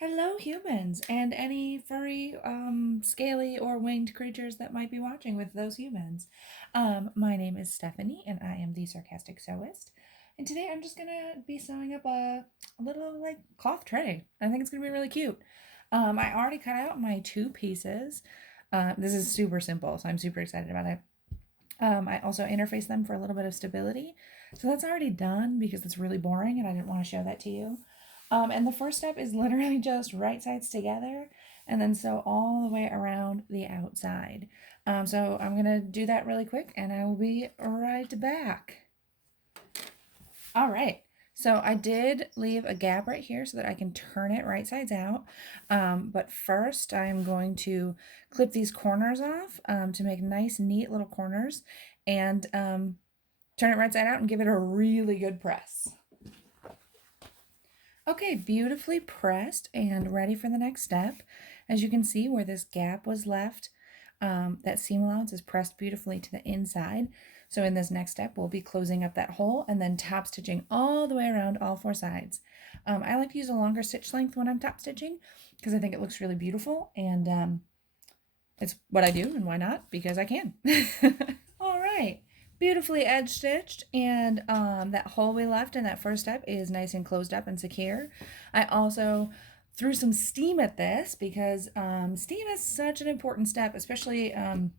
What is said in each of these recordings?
Hello, humans, and any furry, scaly, or winged creatures that might be watching with those humans. My name is Stephanie, and I am the Sarcastic Sewist. And today I'm just gonna be sewing up a little, like, cloth tray. I think it's gonna be really cute. I already cut out my two pieces. This is super simple, so I'm super excited about it. I also interfaced them for a little bit of stability. So that's already done because it's really boring and I didn't want to show that to you. And the first step is literally just right sides together and then sew all the way around the outside. So I'm going to do that really quick and I will be right back. All right. So I did leave a gap right here so that I can turn it right sides out. But first I'm going to clip these corners off to make nice, neat little corners and turn it right side out and give it a really good press. Okay, beautifully pressed and ready for the next step. As you can see where this gap was left, that seam allowance is pressed beautifully to the inside. So in this next step, we'll be closing up that hole and then top stitching all the way around all four sides. I like to use a longer stitch length when I'm top stitching because I think it looks really beautiful and it's what I do and why not? Because I can. All right, beautifully edge stitched and that hole we left in that first step is nice and closed up and secure. I also threw some steam at this because steam is such an important step, especially I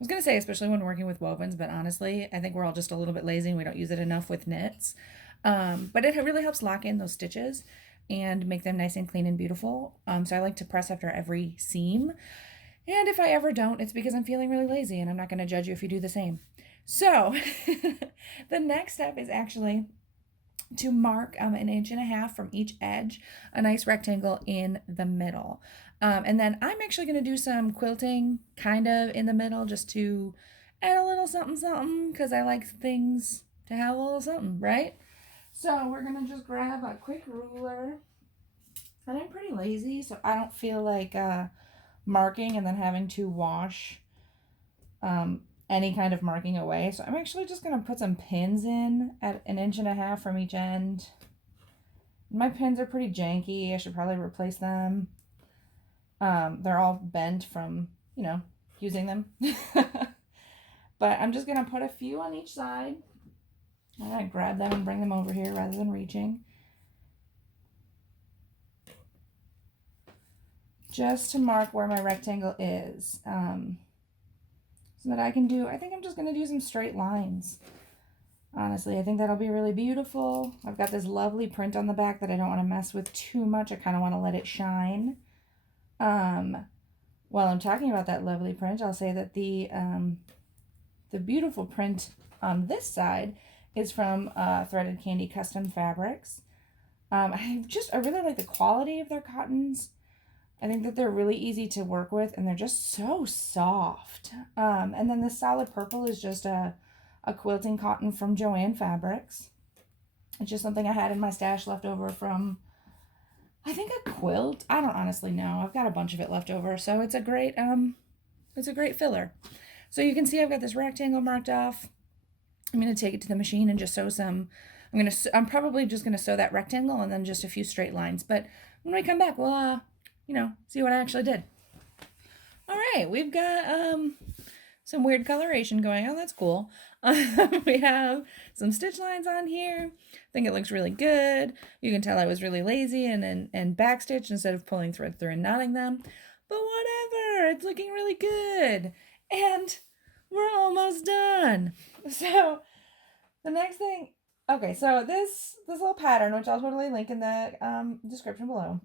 was going to say especially when working with wovens, but honestly I think we're all just a little bit lazy and we don't use it enough with knits. But it really helps lock in those stitches and make them nice and clean and beautiful. So I like to press after every seam. And if I ever don't, it's because I'm feeling really lazy and I'm not going to judge you if you do the same. So the next step is actually to mark 1.5 inches from each edge, a nice rectangle in the middle. And then I'm actually going to do some quilting kind of in the middle just to add a little something something because I like things to have a little something, right? So we're going to just grab a quick ruler. And I'm pretty lazy, so I don't feel like marking and then having to wash any kind of marking away. So I'm actually just going to put some pins in at 1.5 inches from each end. My pins are pretty janky. I should probably replace them. They're all bent from, using them. But I'm just going to put a few on each side. And I grab them and bring them over here rather than reaching. Just to mark where my rectangle is. So that I think I'm just going to do some straight lines. Honestly, I think that'll be really beautiful. I've got this lovely print on the back that I don't want to mess with too much. I kind of want to let it shine. While I'm talking about that lovely print, I'll say that the beautiful print on this side is from Threaded Candy Custom Fabrics. I really like the quality of their cottons. I think that they're really easy to work with and they're just so soft. And then the solid purple is just a quilting cotton from Joann Fabrics. It's just something I had in my stash left over from, I think, a quilt. I don't honestly know. I've got a bunch of it left over, so it's a great filler. So you can see I've got this rectangle marked off. I'm going to take it to the machine and just sew some. I'm probably just going to sew that rectangle and then just a few straight lines. But when we come back, we'll see what I actually did. All right, we've got some weird coloration going on. That's cool. We have some stitch lines on here. I think it looks really good. You can tell I was really lazy and backstitched instead of pulling thread through and knotting them. But whatever, it's looking really good. And we're almost done. So the next thing, okay, so this little pattern, which I'll totally link in the description below,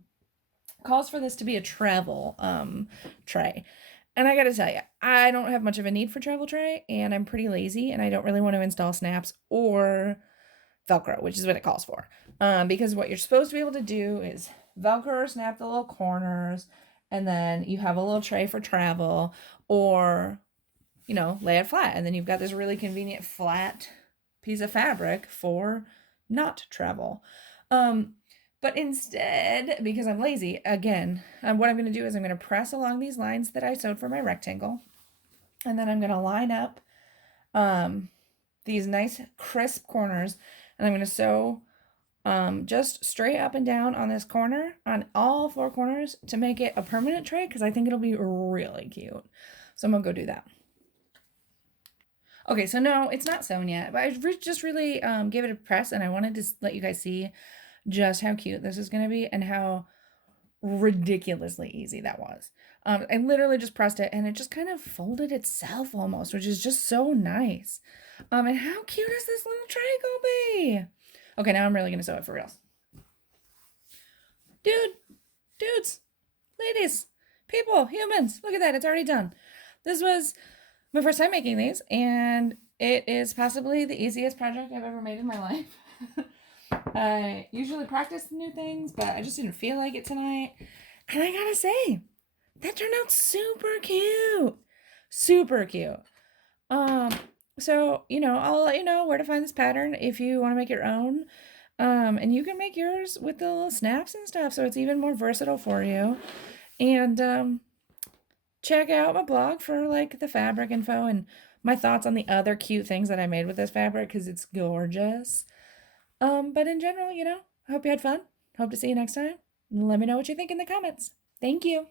calls for this to be a travel tray. And I gotta tell you, I don't have much of a need for travel tray, and I'm pretty lazy, and I don't really want to install snaps or Velcro, which is what it calls for. Because what you're supposed to be able to do is Velcro or snap the little corners, and then you have a little tray for travel, or, lay it flat, and then you've got this really convenient flat piece of fabric for not travel. But instead, because I'm lazy, again, what I'm going to do is I'm going to press along these lines that I sewed for my rectangle. And then I'm going to line up these nice crisp corners. And I'm going to sew just straight up and down on this corner, on all four corners, to make it a permanent tray, because I think it'll be really cute. So I'm gonna go do that. Okay, so no, it's not sewn yet, but I just really gave it a press, and I wanted to let you guys see just how cute this is gonna be and how ridiculously easy that was. I literally just pressed it and it just kind of folded itself almost, which is just so nice. And how cute is this little tray gonna be? Okay, now I'm really gonna sew it for real. Dudes, ladies, people, humans, look at that, it's already done. This was my first time making these, and it is possibly the easiest project I've ever made in my life. I usually practice new things, but I just didn't feel like it tonight. And I gotta say, that turned out super cute. Super cute. So, I'll let you know where to find this pattern if you want to make your own. And you can make yours with the little snaps and stuff, so it's even more versatile for you. And check out my blog for like the fabric info and my thoughts on the other cute things that I made with this fabric, because it's gorgeous. But in general, I hope you had fun. Hope to see you next time. Let me know what you think in the comments. Thank you.